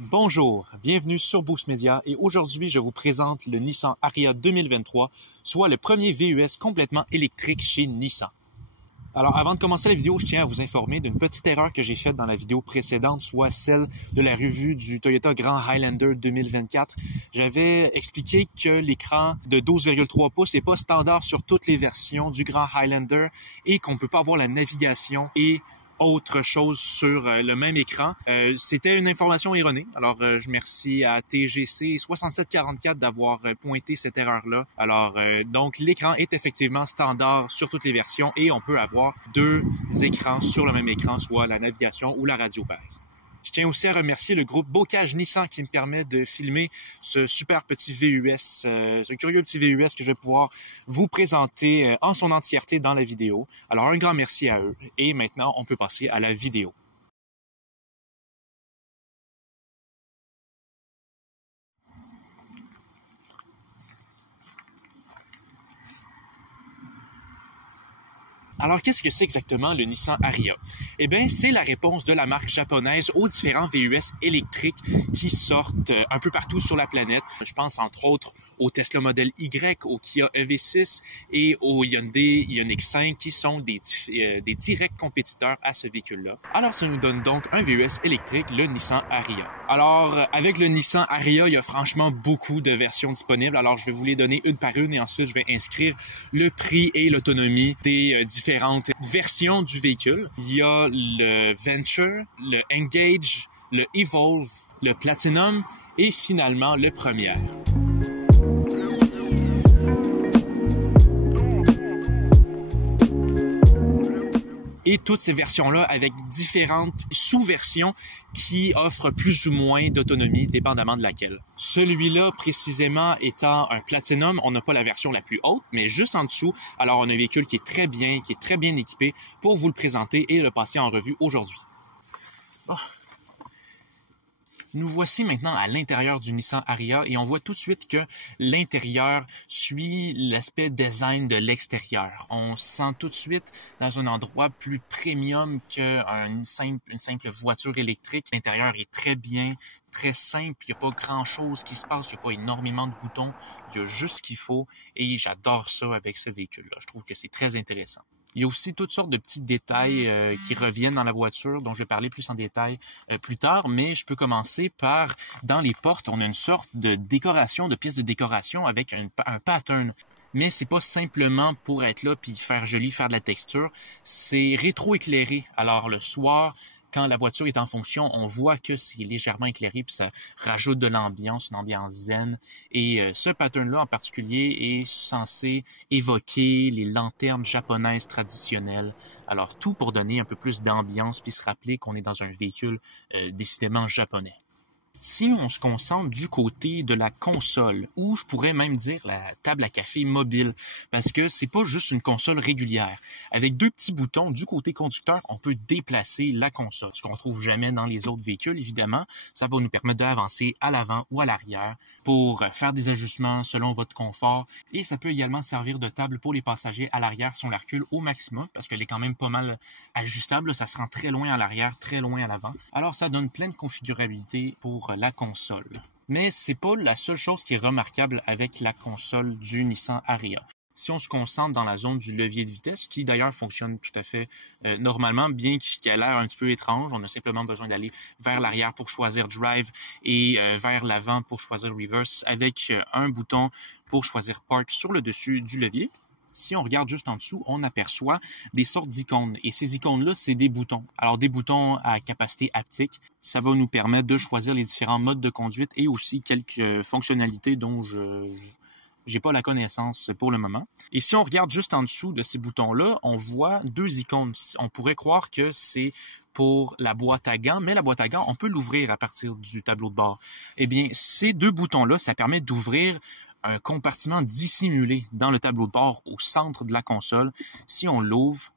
Bonjour, bienvenue sur Boost Media et aujourd'hui je vous présente le Nissan Ariya 2023, soit le premier VUS complètement électrique chez Nissan. Alors avant de commencer la vidéo, je tiens à vous informer d'une petite erreur que j'ai faite dans la vidéo précédente, soit celle de la revue du Toyota Grand Highlander 2024. J'avais expliqué que l'écran de 12,3 pouces n'est pas standard sur toutes les versions du Grand Highlander et qu'on ne peut pas avoir la navigation et autre chose sur le même écran. C'était une information erronée. Alors, je remercie à TGC 6744 d'avoir pointé cette erreur-là. Alors, donc, l'écran est effectivement standard sur toutes les versions et on peut avoir deux écrans sur le même écran, soit la navigation ou la radio, par exemple. Je tiens aussi à remercier le groupe Bocage Nissan qui me permet de filmer ce super petit VUS, ce curieux petit VUS que je vais pouvoir vous présenter en son entièreté dans la vidéo. Alors un grand merci à eux et maintenant on peut passer à la vidéo. Alors, qu'est-ce que c'est exactement le Nissan Ariya? Eh bien, c'est la réponse de la marque japonaise aux différents VUS électriques qui sortent un peu partout sur la planète. Je pense entre autres au Tesla Model Y, au Kia EV6 et au Hyundai Ioniq 5 qui sont des directs compétiteurs à ce véhicule-là. Alors, ça nous donne donc un VUS électrique, le Nissan Ariya. Alors, avec le Nissan Ariya, il y a franchement beaucoup de versions disponibles. Alors, je vais vous les donner une par une et ensuite, je vais inscrire le prix et l'autonomie des différentes versions du véhicule. Il y a le Venture, le Engage, le Evolve, le Platinum et finalement le Premier. Et toutes ces versions-là avec différentes sous-versions qui offrent plus ou moins d'autonomie, dépendamment de laquelle. Celui-là, précisément, étant un Platinum, on n'a pas la version la plus haute, mais juste en dessous. Alors, on a un véhicule qui est très bien équipé pour vous le présenter et le passer en revue aujourd'hui. Oh. Nous voici maintenant à l'intérieur du Nissan Ariya et on voit tout de suite que l'intérieur suit l'aspect design de l'extérieur. On se sent tout de suite dans un endroit plus premium qu'une simple voiture électrique. L'intérieur est très bien, très simple. Il n'y a pas grand-chose qui se passe. Il n'y a pas énormément de boutons. Il y a juste ce qu'il faut et j'adore ça avec ce véhicule-là. Je trouve que c'est très intéressant. Il y a aussi toutes sortes de petits détails qui reviennent dans la voiture, dont je vais parler plus en détail plus tard, mais je peux commencer par, dans les portes, on a une sorte de décoration, de pièces de décoration avec un pattern. Mais c'est pas simplement pour être là puis faire joli, faire de la texture, c'est rétro-éclairé. Alors le soir, quand la voiture est en fonction, on voit que c'est légèrement éclairé puis ça rajoute de l'ambiance, une ambiance zen. Et ce pattern-là en particulier est censé évoquer les lanternes japonaises traditionnelles. Alors tout pour donner un peu plus d'ambiance puis se rappeler qu'on est dans un véhicule décidément japonais. Si on se concentre du côté de la console, ou je pourrais même dire la table à café mobile, parce que c'est pas juste une console régulière. Avec deux petits boutons du côté conducteur, on peut déplacer la console, ce qu'on ne trouve jamais dans les autres véhicules, évidemment. Ça va nous permettre d'avancer à l'avant ou à l'arrière pour faire des ajustements selon votre confort. Et ça peut également servir de table pour les passagers à l'arrière si on la recule au maximum, parce qu'elle est quand même pas mal ajustable. Ça se rend très loin à l'arrière, très loin à l'avant. Alors ça donne plein de configurabilité pour la console. Mais c'est pas la seule chose qui est remarquable avec la console du Nissan Ariya. Si on se concentre dans la zone du levier de vitesse, qui d'ailleurs fonctionne tout à fait normalement, bien qu'il ait l'air un petit peu étrange, on a simplement besoin d'aller vers l'arrière pour choisir Drive et vers l'avant pour choisir Reverse, avec un bouton pour choisir Park sur le dessus du levier. Si on regarde juste en dessous, on aperçoit des sortes d'icônes. Et ces icônes-là, c'est des boutons. Alors, des boutons à capacité haptique, ça va nous permettre de choisir les différents modes de conduite et aussi quelques fonctionnalités dont je n'ai pas la connaissance pour le moment. Et si on regarde juste en dessous de ces boutons-là, on voit deux icônes. On pourrait croire que c'est pour la boîte à gants, mais la boîte à gants, on peut l'ouvrir à partir du tableau de bord. Eh bien, ces deux boutons-là, ça permet d'ouvrir un compartiment dissimulé dans le tableau de bord au centre de la console. Si on l'ouvre,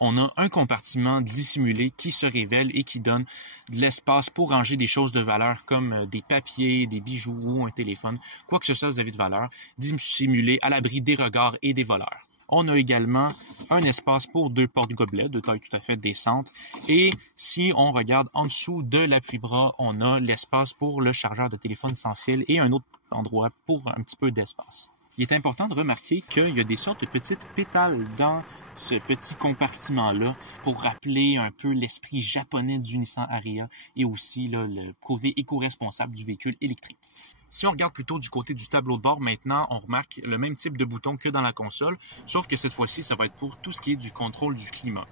on a un compartiment dissimulé qui se révèle et qui donne de l'espace pour ranger des choses de valeur comme des papiers, des bijoux ou un téléphone, quoi que ce soit vous avez de valeur, dissimulé à l'abri des regards et des voleurs. On a également un espace pour 2 porte-gobelets de taille tout à fait décente. Et si on regarde en dessous de l'appui-bras, on a l'espace pour le chargeur de téléphone sans fil et un autre endroit pour un petit peu d'espace. Il est important de remarquer qu'il y a des sortes de petites pétales dans ce petit compartiment-là pour rappeler un peu l'esprit japonais du Nissan Ariya et aussi là, le côté éco-responsable du véhicule électrique. Si on regarde plutôt du côté du tableau de bord maintenant, on remarque le même type de bouton que dans la console, sauf que cette fois-ci, ça va être pour tout ce qui est du contrôle du climat.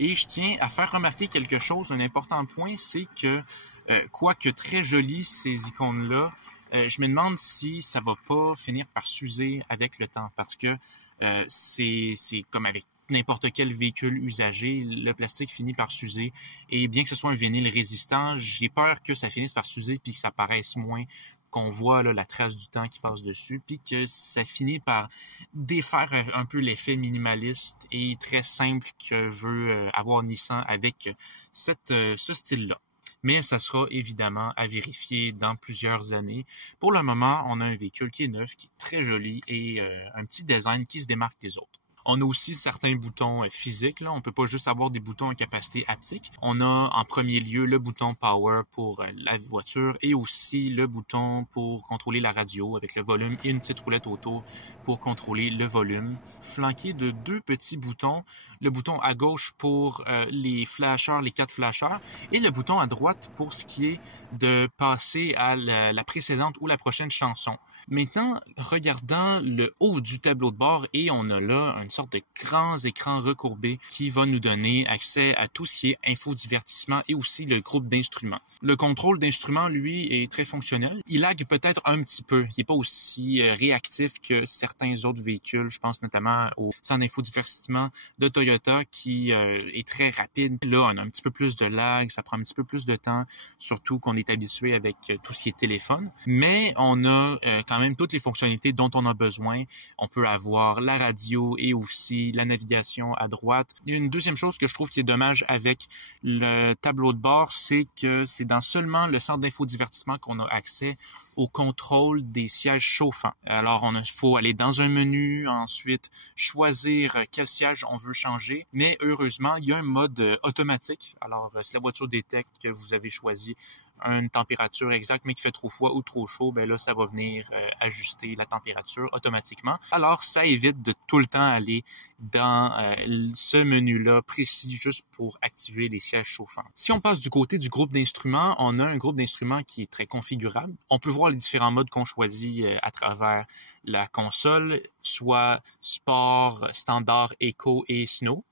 Et je tiens à faire remarquer quelque chose, un important point, c'est que, quoique très joli ces icônes-là, je me demande si ça va pas finir par s'user avec le temps, parce que c'est comme avec n'importe quel véhicule usagé, le plastique finit par s'user. Et bien que ce soit un vinyle résistant, j'ai peur que ça finisse par s'user puis que ça paraisse moins, qu'on voit là, la trace du temps qui passe dessus, puis que ça finit par défaire un peu l'effet minimaliste et très simple que veut avoir Nissan avec ce style-là. Mais ça sera évidemment à vérifier dans plusieurs années. Pour le moment, on a un véhicule qui est neuf, qui est très joli et un petit design qui se démarque des autres. On a aussi certains boutons physiques. Là. On ne peut pas juste avoir des boutons à capacité haptique. On a en premier lieu le bouton Power pour la voiture et aussi le bouton pour contrôler la radio avec le volume et une petite roulette auto pour contrôler le volume. Flanqué de 2 petits boutons. Le bouton à gauche pour les flashers, les 4 flashers et le bouton à droite pour ce qui est de passer à la précédente ou la prochaine chanson. Maintenant, regardant le haut du tableau de bord et on a là une sorte de grands écrans recourbés qui va nous donner accès à tout ce qui est infodivertissement et aussi le groupe d'instruments. Le contrôle d'instruments, lui, est très fonctionnel. Il lag peut-être un petit peu. Il n'est pas aussi réactif que certains autres véhicules. Je pense notamment au centre d'infodivertissement de Toyota qui est très rapide. Là, on a un petit peu plus de lag, ça prend un petit peu plus de temps, surtout qu'on est habitué avec tout ce qui est téléphone. Mais on a quand même toutes les fonctionnalités dont on a besoin. On peut avoir la radio et aussi la navigation à droite. Il y a une deuxième chose que je trouve qui est dommage avec le tableau de bord, c'est que c'est dans seulement le centre d'infodivertissement qu'on a accès au contrôle des sièges chauffants. Alors, il faut aller dans un menu, ensuite choisir quel siège on veut changer. Mais heureusement, il y a un mode automatique. Alors, si la voiture détecte que vous avez choisi une température exacte, mais qui fait trop froid ou trop chaud, ben là, ça va venir ajuster la température automatiquement. Alors, ça évite de tout le temps aller dans ce menu-là précis juste pour activer les sièges chauffants. Si on passe du côté du groupe d'instruments, on a un groupe d'instruments qui est très configurable. On peut voir les différents modes qu'on choisit à travers la console, soit sport, standard, éco et snow.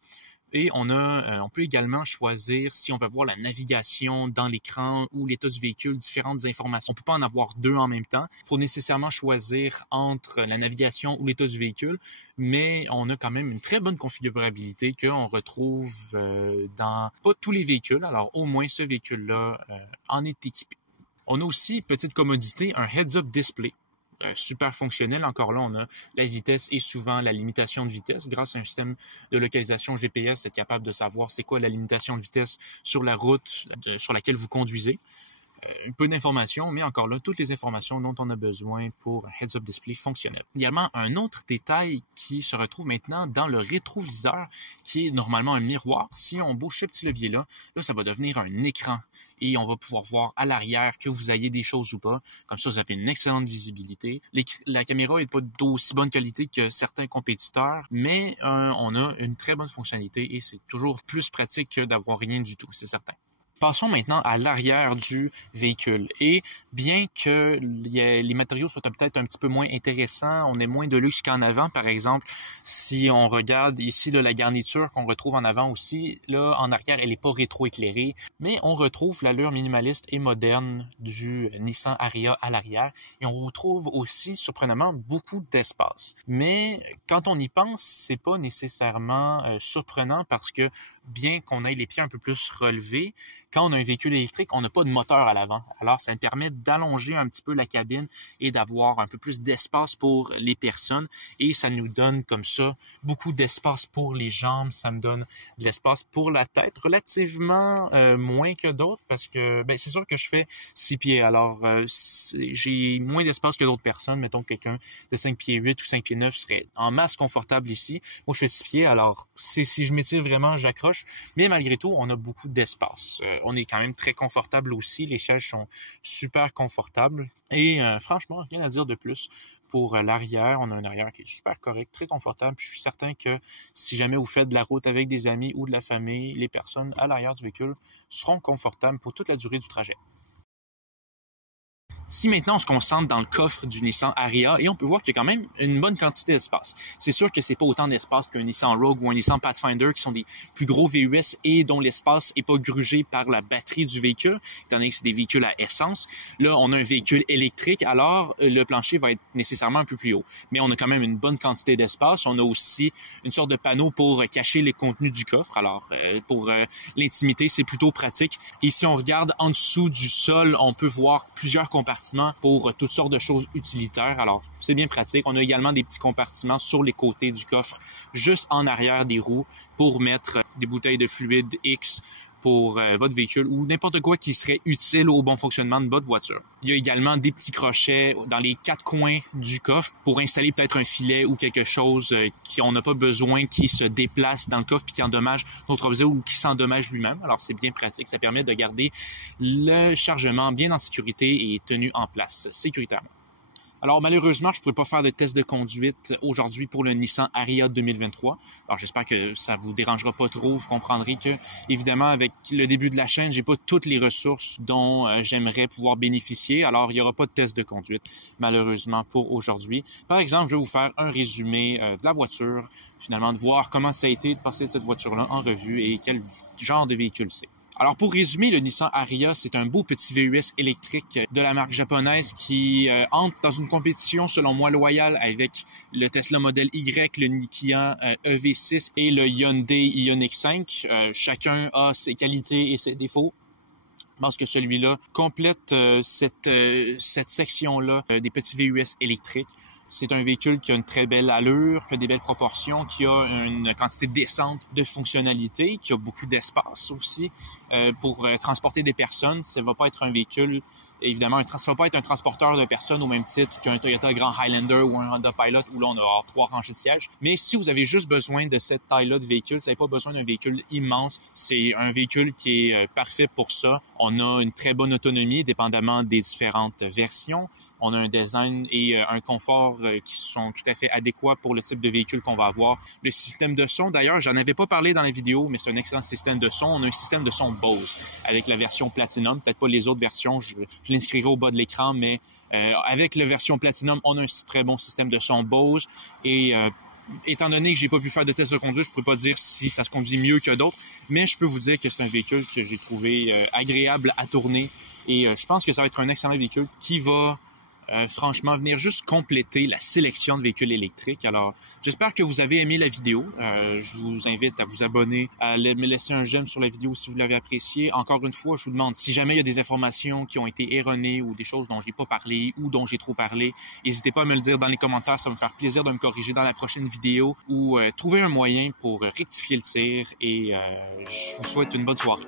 Et on peut également choisir si on veut voir la navigation dans l'écran ou l'état du véhicule, différentes informations. On ne peut pas en avoir 2 en même temps. Il faut nécessairement choisir entre la navigation ou l'état du véhicule, mais on a quand même une très bonne configurabilité qu'on retrouve dans pas tous les véhicules. Alors au moins ce véhicule-là en est équipé. On a aussi, petite commodité, un heads-up display. Super fonctionnel. Encore là, on a la vitesse et souvent la limitation de vitesse. Grâce à un système de localisation GPS, c'est capable de savoir c'est quoi la limitation de vitesse sur la route sur laquelle vous conduisez. Un peu d'informations, mais encore là, toutes les informations dont on a besoin pour un heads-up display fonctionnel. Également, un autre détail qui se retrouve maintenant dans le rétroviseur, qui est normalement un miroir. Si on bouge ce petit levier-là, là, ça va devenir un écran et on va pouvoir voir à l'arrière que vous ayez des choses ou pas. Comme ça, vous avez une excellente visibilité. La caméra n'est pas d'aussi bonne qualité que certains compétiteurs, mais on a une très bonne fonctionnalité et c'est toujours plus pratique que d'avoir rien du tout, c'est certain. Passons maintenant à l'arrière du véhicule. Et bien que les matériaux soient peut-être un petit peu moins intéressants, on ait moins de luxe qu'en avant, par exemple, si on regarde ici là, la garniture qu'on retrouve en avant aussi, là en arrière, elle n'est pas rétro-éclairée, mais on retrouve l'allure minimaliste et moderne du Nissan Ariya à l'arrière et on retrouve aussi, surprenamment, beaucoup d'espace. Mais quand on y pense, c'est pas nécessairement surprenant parce que bien qu'on ait les pieds un peu plus relevés. Quand on a un véhicule électrique, on n'a pas de moteur à l'avant. Alors, ça me permet d'allonger un petit peu la cabine et d'avoir un peu plus d'espace pour les personnes. Et ça nous donne comme ça beaucoup d'espace pour les jambes. Ça me donne de l'espace pour la tête, relativement moins que d'autres parce que c'est sûr que je fais 6 pieds. Alors, j'ai moins d'espace que d'autres personnes. Mettons que quelqu'un de 5 pieds 8 ou 5 pieds 9 serait en masse confortable ici. Moi, je fais 6 pieds. Alors, si je m'étire vraiment, j'accroche. Mais malgré tout, on a beaucoup d'espace. On est quand même très confortable aussi. Les sièges sont super confortables. Et franchement, rien à dire de plus. Pour l'arrière, on a un arrière qui est super correct, très confortable. Puis je suis certain que si jamais vous faites de la route avec des amis ou de la famille, les personnes à l'arrière du véhicule seront confortables pour toute la durée du trajet. Si maintenant on se concentre dans le coffre du Nissan Ariya, et on peut voir qu'il y a quand même une bonne quantité d'espace. C'est sûr que c'est pas autant d'espace qu'un Nissan Rogue ou un Nissan Pathfinder qui sont des plus gros VUS et dont l'espace est pas grugé par la batterie du véhicule, étant donné que c'est des véhicules à essence. Là, on a un véhicule électrique, alors le plancher va être nécessairement un peu plus haut. Mais on a quand même une bonne quantité d'espace. On a aussi une sorte de panneau pour cacher les contenus du coffre. Alors, pour l'intimité, c'est plutôt pratique. Et si on regarde en dessous du sol, on peut voir plusieurs compartiments pour toutes sortes de choses utilitaires. Alors, c'est bien pratique. On a également des petits compartiments sur les côtés du coffre, juste en arrière des roues, pour mettre des bouteilles de fluide X pour votre véhicule ou n'importe quoi qui serait utile au bon fonctionnement de votre voiture. Il y a également des petits crochets dans les 4 coins du coffre pour installer peut-être un filet ou quelque chose qu'on n'a pas besoin qui se déplace dans le coffre puis qui endommage notre objet ou qui s'endommage lui-même. Alors, c'est bien pratique. Ça permet de garder le chargement bien en sécurité et tenu en place sécuritairement. Alors, malheureusement, je ne pourrais pas faire de test de conduite aujourd'hui pour le Nissan Ariya 2023. Alors, j'espère que ça vous dérangera pas trop. Vous comprendrez que, évidemment, avec le début de la chaîne, j'ai pas toutes les ressources dont j'aimerais pouvoir bénéficier. Alors, il n'y aura pas de test de conduite, malheureusement, pour aujourd'hui. Par exemple, je vais vous faire un résumé de la voiture, finalement, de voir comment ça a été de passer cette voiture-là en revue et quel genre de véhicule c'est. Alors, pour résumer, le Nissan Ariya, c'est un beau petit VUS électrique de la marque japonaise qui entre dans une compétition, selon moi, loyale avec le Tesla Model Y, le Kia EV6 et le Hyundai Ioniq 5. Chacun a ses qualités et ses défauts. Je pense que celui-là complète cette section-là des petits VUS électriques. C'est un véhicule qui a une très belle allure, qui a des belles proportions, qui a une quantité décente de fonctionnalités, qui a beaucoup d'espace aussi pour transporter des personnes. Ça ne va pas être un véhicule, évidemment, ça va pas être un transporteur de personnes au même titre qu'un Toyota Grand Highlander ou un Honda Pilot où là, on a 3 rangées de sièges. Mais si vous avez juste besoin de cette taille-là de véhicule, vous n'avez pas besoin d'un véhicule immense. C'est un véhicule qui est parfait pour ça. On a une très bonne autonomie, dépendamment des différentes versions. On a un design et un confort qui sont tout à fait adéquats pour le type de véhicule qu'on va avoir. Le système de son, d'ailleurs, j'en avais pas parlé dans la vidéo, mais c'est un excellent système de son. On a un système de son Bose avec la version Platinum. Peut-être pas les autres versions, je l'inscrirai au bas de l'écran, mais avec la version Platinum, on a un très bon système de son Bose. Et étant donné que j'ai pas pu faire de test de conduite, je pourrais pas dire si ça se conduit mieux que d'autres, mais je peux vous dire que c'est un véhicule que j'ai trouvé agréable à tourner. Et je pense que ça va être un excellent véhicule qui va franchement venir juste compléter la sélection de véhicules électriques. Alors, j'espère que vous avez aimé la vidéo. Je vous invite à vous abonner, à me laisser un j'aime sur la vidéo si vous l'avez appréciée. Encore une fois, je vous demande, si jamais il y a des informations qui ont été erronées ou des choses dont j'ai pas parlé ou dont j'ai trop parlé, n'hésitez pas à me le dire dans les commentaires. Ça va me faire plaisir de me corriger dans la prochaine vidéo ou trouver un moyen pour rectifier le tir. Et je vous souhaite une bonne soirée.